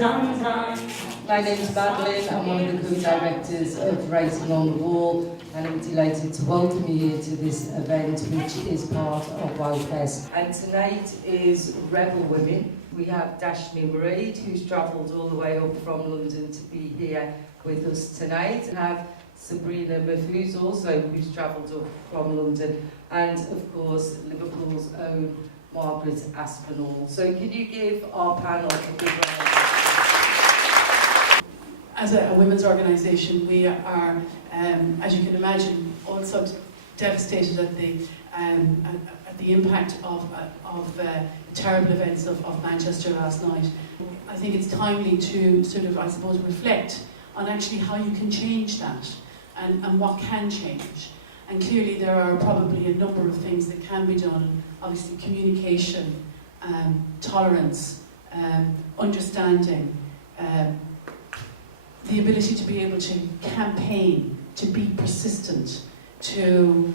My name is Madeline, I'm one of the co-directors of Writing on the Wall, and I'm delighted to welcome you here to this event, which is part of Wildfest. And tonight is Rebel Women. We have Dashni Morad, who's travelled all the way up from London to be here with us tonight. We have Sabrina Mahfouz also, who's travelled up from London, and of course Liverpool's own Margaret Aspinall. So could you give our panel a big round? As a women's organisation, we are, as you can imagine, also devastated at the impact of the terrible events of Manchester last night. I think it's timely to sort of, I suppose, reflect on actually how you can change that and what can change. And clearly there are probably a number of things that can be done. Obviously communication, tolerance, understanding, the ability to be able to campaign, to be persistent, to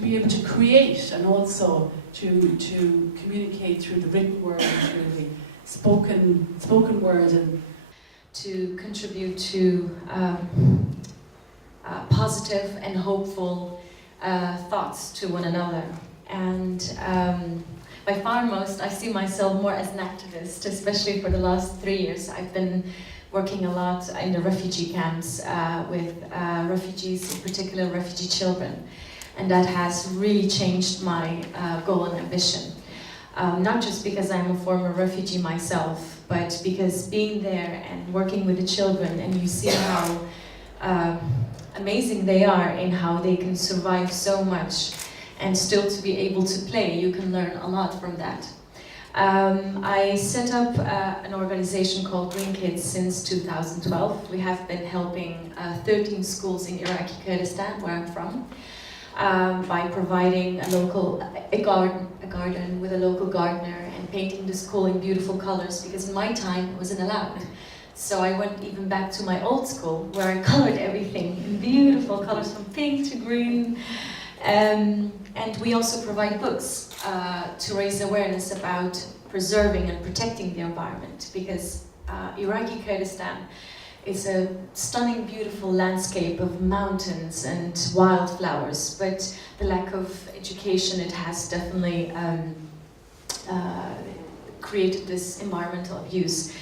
be able to create, and also to communicate through the written word and through the spoken word, and to contribute to positive and hopeful thoughts to one another. And by far most, I see myself more as an activist, especially for the last 3 years. I've been working a lot in the refugee camps with refugees, in particular refugee children. And that has really changed my goal and ambition. Not just because I'm a former refugee myself, but because being there and working with the children, and you see how amazing they are in how they can survive so much and still to be able to play. You can learn a lot from that. I set up an organization called Green Kids since 2012. We have been helping 13 schools in Iraqi Kurdistan, where I'm from, by providing a garden with a local gardener and painting the school in beautiful colors, because in my time it wasn't allowed. So I went even back to my old school where I colored everything in beautiful colors from pink to green. And we also provide books to raise awareness about preserving and protecting the environment, because Iraqi Kurdistan is a stunning, beautiful landscape of mountains and wildflowers, but the lack of education, it has definitely created this environmental abuse.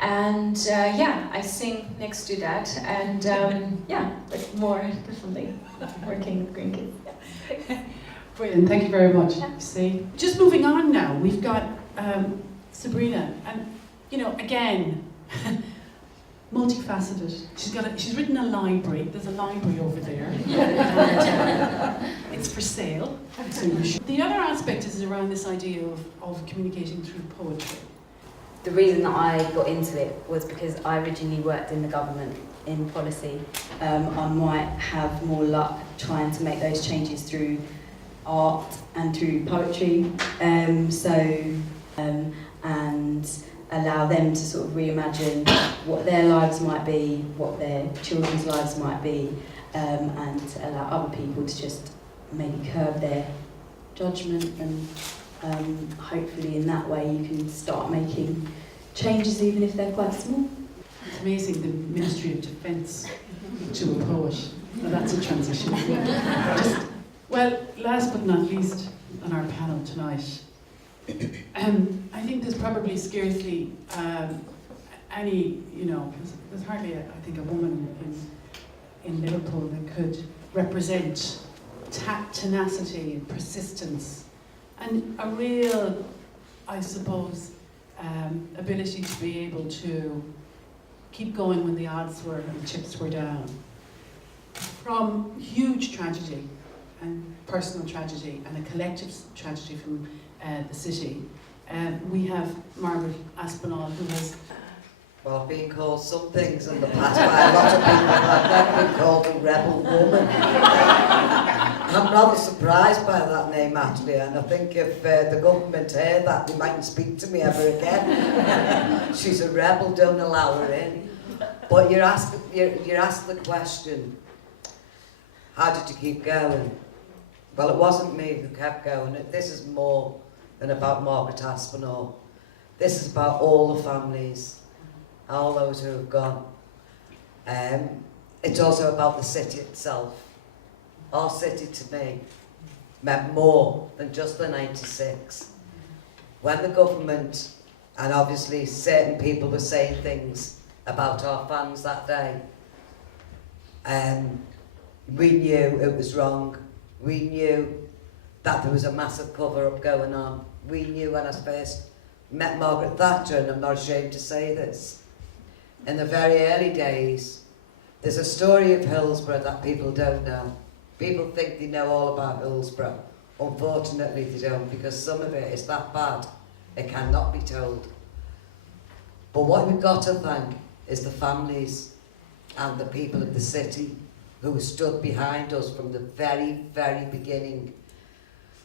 And yeah, I sing next to that, and yeah, but more definitely working with Green Kids. Yeah. Brilliant, thank you very much. See, just moving on now, we've got Sabrina, and you know, again, multifaceted. She's written a library. There's a library over there. It's for sale. The other aspect is around this idea of communicating through poetry. The reason that I got into it was because I originally worked in the government in policy. I might have more luck trying to make those changes through art and through poetry, and allow them to sort of reimagine what their lives might be, what their children's lives might be, and allow other people to just maybe curb their judgment, and hopefully in that way you can start making changes even if they're quite small. It's amazing, the Ministry of Defence to a poet. Now that's a transition. Well, last but not least on our panel tonight, I think there's probably scarcely any, you know, there's hardly, I think, a woman in Liverpool that could represent tenacity and persistence and a real, I suppose, ability to be able to keep going when the odds were and the chips were down. From huge tragedy and personal tragedy and a collective tragedy from the city, we have Margaret Aspinall, who has... Well, I've been called some things in the past by a lot of people. I've never been called a rebel woman. I'm rather surprised by that name, actually, and I think if the government heard that, they mightn't speak to me ever again. She's a rebel, don't allow her in. But you're asked the question, how did you keep going? Well, it wasn't me who kept going. This is more than about Margaret Aspinall. This is about all the families all those who have gone. It's also about the city itself. Our city to me meant more than just the 96. When the government, and obviously certain people were saying things about our fans that day, we knew it was wrong. We knew that there was a massive cover-up going on. We knew when I first met Margaret Thatcher, and I'm not ashamed to say this, in the very early days, there's a story of Hillsborough that people don't know. People think they know all about Hillsborough. Unfortunately they don't, because some of it is that bad, it cannot be told. But what we've got to thank is the families and the people of the city who stood behind us from the very, very beginning.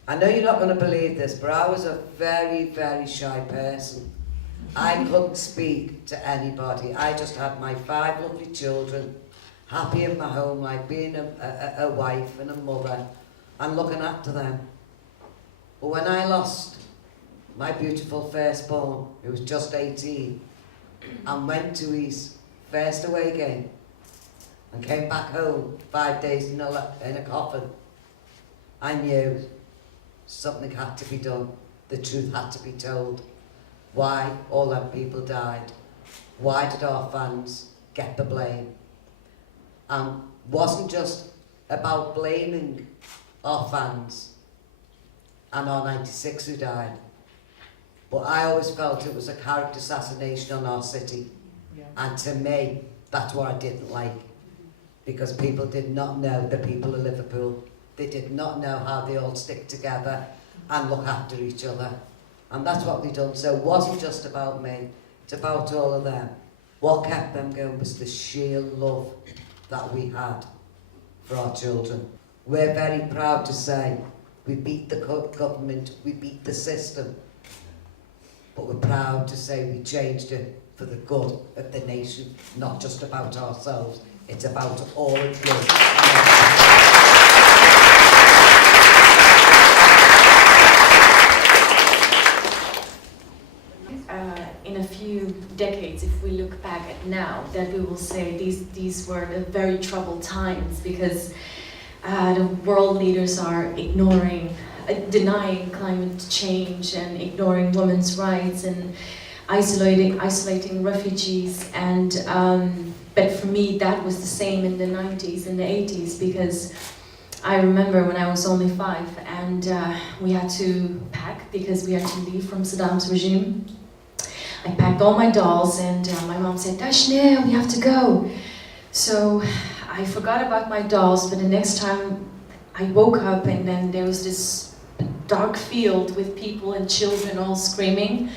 I know you're not going to believe this, but I was a very, very shy person. I couldn't speak to anybody. I just had my 5 lovely children, happy in my home, like being a wife and a mother, and looking after them. But when I lost my beautiful firstborn, who was just 18, and went to his first away game, and came back home 5 days in a coffin, I knew something had to be done. The truth had to be told. Why all them people died? Why did our fans get the blame? Wasn't just about blaming our fans and our 96 who died, but I always felt it was a character assassination on our city. Yeah. And to me, that's what I didn't like, because people did not know the people of Liverpool. They did not know how they all stick together and look after each other. And that's what they done. So it wasn't just about me, it's about all of them. What kept them going was the sheer love that we had for our children. We're very proud to say we beat the government, we beat the system, but we're proud to say we changed it for the good of the nation, not just about ourselves. It's about all of you. In a few decades, if we look back at now, that we will say these were the very troubled times, because the world leaders are denying climate change and ignoring women's rights and isolating refugees. And but for me, that was the same in the 90s and the 80s, because I remember when I was only 5 and we had to pack because we had to leave from Saddam's regime. I packed all my dolls, and my mom said, "Dashni, we have to go." So I forgot about my dolls, but the next time I woke up, and then there was this dark field with people and children all screaming.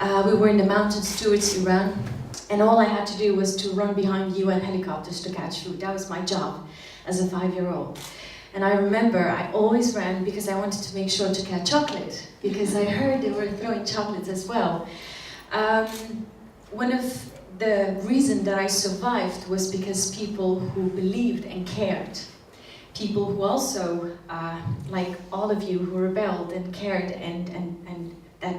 We were in the mountains towards Iran, and all I had to do was to run behind UN helicopters to catch food. That was my job as a 5-year-old. And I remember I always ran because I wanted to make sure to catch chocolate, because I heard they were throwing chocolates as well. One of the reasons that I survived was because people who believed and cared, people who also, like all of you, who rebelled and cared and that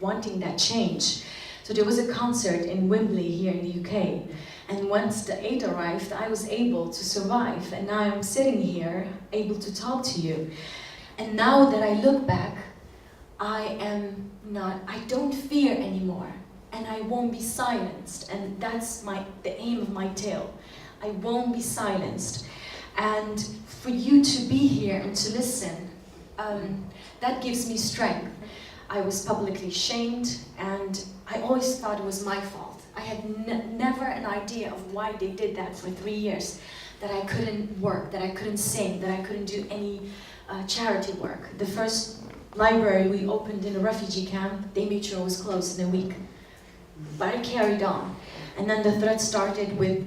wanting that change. So there was a concert in Wembley here in the UK, and once the aid arrived, I was able to survive, and now I'm sitting here able to talk to you. And now that I look back, I don't fear anymore, and I won't be silenced, and that's the aim of my tale. I won't be silenced. And for you to be here and to listen, that gives me strength. I was publicly shamed, and I always thought it was my fault. I had never an idea of why they did that for 3 years, that I couldn't work, that I couldn't sing, that I couldn't do any charity work. The first library we opened in a refugee camp, they made sure it was closed in a week. But I carried on. And then the threat started with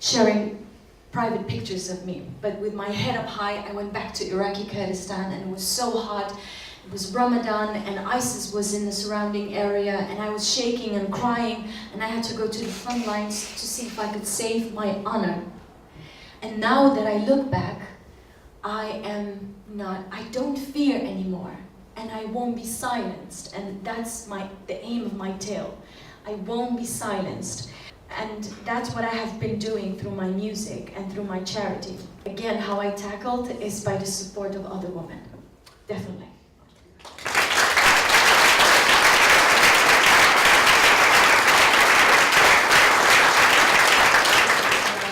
sharing private pictures of me. But with my head up high, I went back to Iraqi Kurdistan, and it was so hot. It was Ramadan, and ISIS was in the surrounding area, and I was shaking and crying, and I had to go to the front lines to see if I could save my honor. And now that I look back, I don't fear anymore, and I won't be silenced, and that's the aim of my tale. I won't be silenced. And that's what I have been doing through my music and through my charity. Again, how I tackled is by the support of other women. Definitely.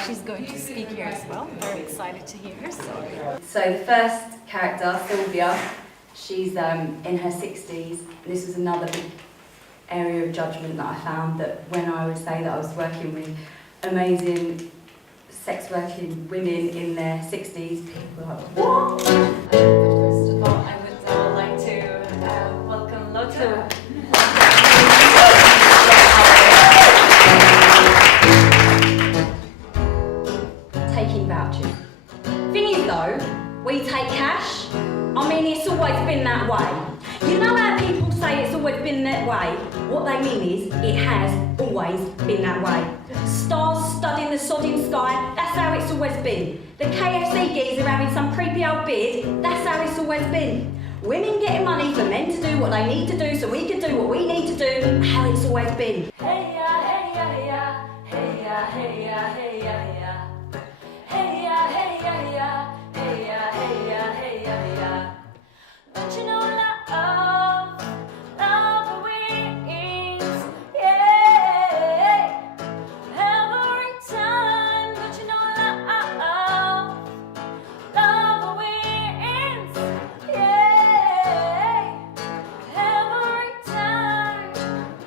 She's going to speak here as well. Very excited to hear her. So the first character, Sylvia, she's in her 60s. This was another big area of judgment that I found, that when I would say that I was working with amazing sex working women in their 60s, people were like, what? First of all, I would like to welcome Lotte. Taking vouchers. Thing is though, we take cash. I mean, it's always been that way. You know how people say it's always been that way? What they mean is, it has always been that way. Stars studding the sodding sky, that's how it's always been. The KFC geezer having some creepy old beard, that's how it's always been. Women getting money for men to do what they need to do so we can do what we need to do, how it's always been. Hey ya, hey ya, hey ya, hey ya, hey ya, hey ya, hey ya. Hey ya, hey ya, hey ya, hey ya, hey ya, hey ya, hey ya. Don't you know love wins, yeah. Every time, don't you know love wins, yeah. Every time,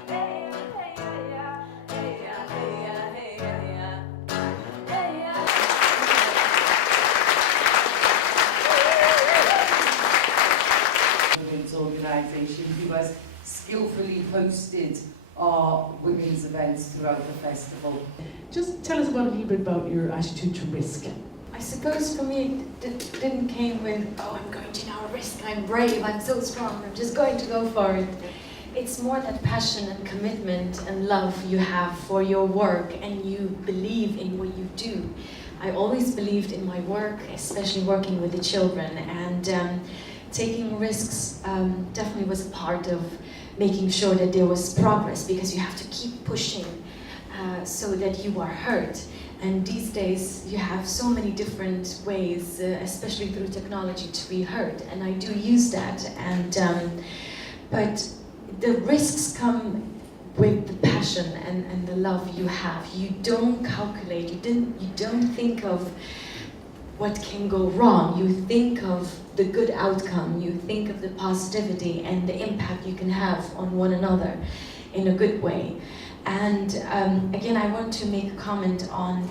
hey ya, hey ya, hey ya, hey ya, hey ya, hey ya. Women's organisation who has skillfully hosted our women's events throughout the festival. Just tell us about a little bit about your attitude to risk. I suppose for me it didn't came with, oh, I'm going to now risk, I'm brave, I'm so strong, I'm just going to go for it. It's more that passion and commitment and love you have for your work, and you believe in what you do. I always believed in my work, especially working with the children, and taking risks definitely was a part of making sure that there was progress, because you have to keep pushing so that you are heard. And these days you have so many different ways, especially through technology, to be heard, and I do use that. And but the risks come with the passion and the love you have. You don't calculate, you don't think of what can go wrong. You think of the good outcome, you think of the positivity and the impact you can have on one another in a good way. And again, I want to make a comment on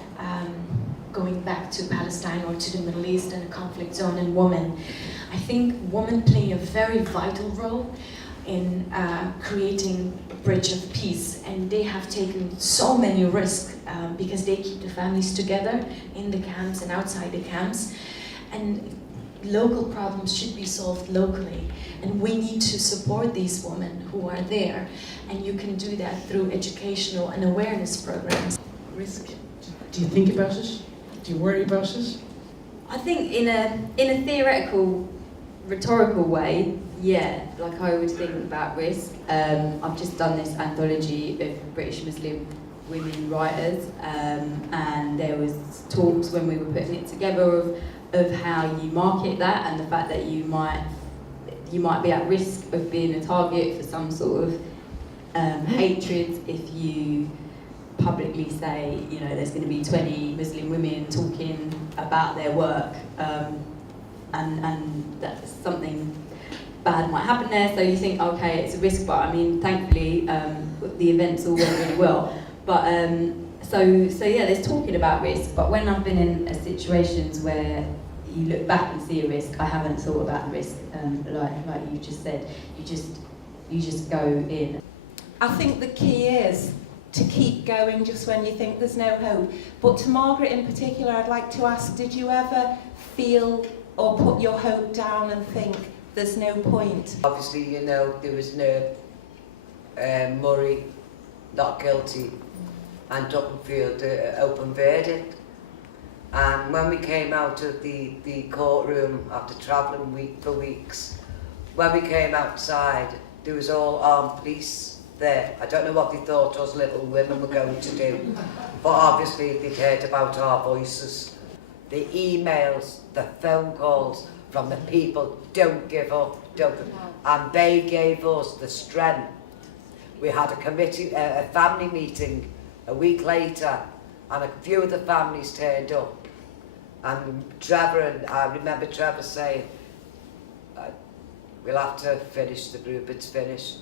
going back to Palestine or to the Middle East and the conflict zone and women. I think women play a very vital role in creating a bridge of peace, and they have taken so many risks because they keep the families together in the camps and outside the camps. And local problems should be solved locally, and we need to support these women who are there, and you can do that through educational and awareness programs. Risk. Do you think about it? Do you worry about it? I think in a theoretical, rhetorical way, yeah, like I would think about risk. I've just done this anthology of British Muslim women writers, and there was talks when we were putting it together of how you market that, and the fact that you might be at risk of being a target for some sort of hatred if you publicly say, you know, there's going to be 20 Muslim women talking about their work, and that something bad might happen there. So you think, okay, it's a risk, but I mean, thankfully, the events all went really well. But so yeah, there's talking about risk. But when I've been in situations where you look back and see a risk, I haven't thought about the risk. Like you just said, you just go in. I think the key is to keep going just when you think there's no hope. But to Margaret in particular, I'd like to ask, did you ever feel or put your hope down and think there's no point? Obviously, you know, there was no Murray not guilty and Duckenfield open verdict. And when we came out of the courtroom after travelling for weeks, when we came outside, there was all armed police there. I don't know what they thought us little women were going to do, but obviously they'd heard about our voices. The emails, the phone calls from the people, don't give up, don't give up. And they gave us the strength. We had a committee, a family meeting a week later, and a few of the families turned up. And Trevor, and I remember Trevor saying, we'll have to finish the group, it's finished.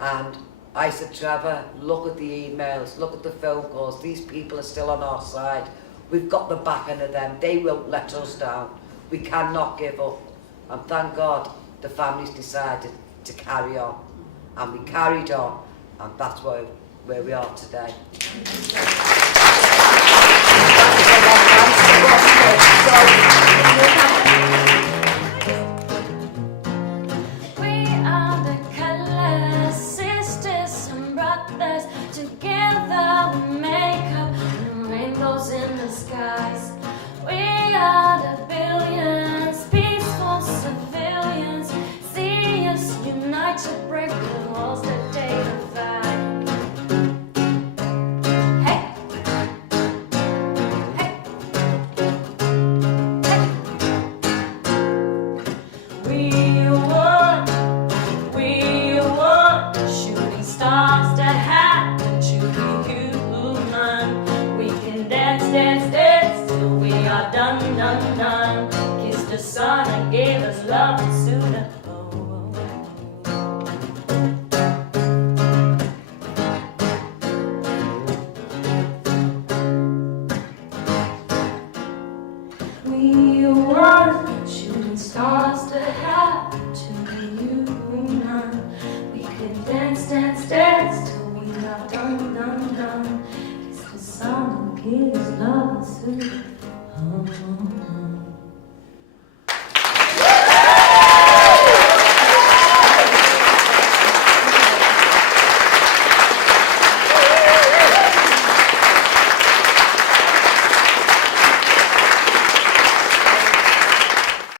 And I said, Trevor, look at the emails, look at the phone calls, these people are still on our side. We've got the backing of them, they won't let us down. We cannot give up. And thank God the families decided to carry on. And we carried on, and that's where we are today. We are the colours, sisters and brothers. Together we make up the rainbows in the skies. We are the billions, peaceful civilians. See us unite to break the walls that they divide. Stars that happen to be human. We can dance, dance, dance till we are done, done, done. Kiss the sun and give us love and soon. We were shooting stars that happen to be human. We can dance, dance, dance till we are done, done, done. Kiss the sun and give us love and soon.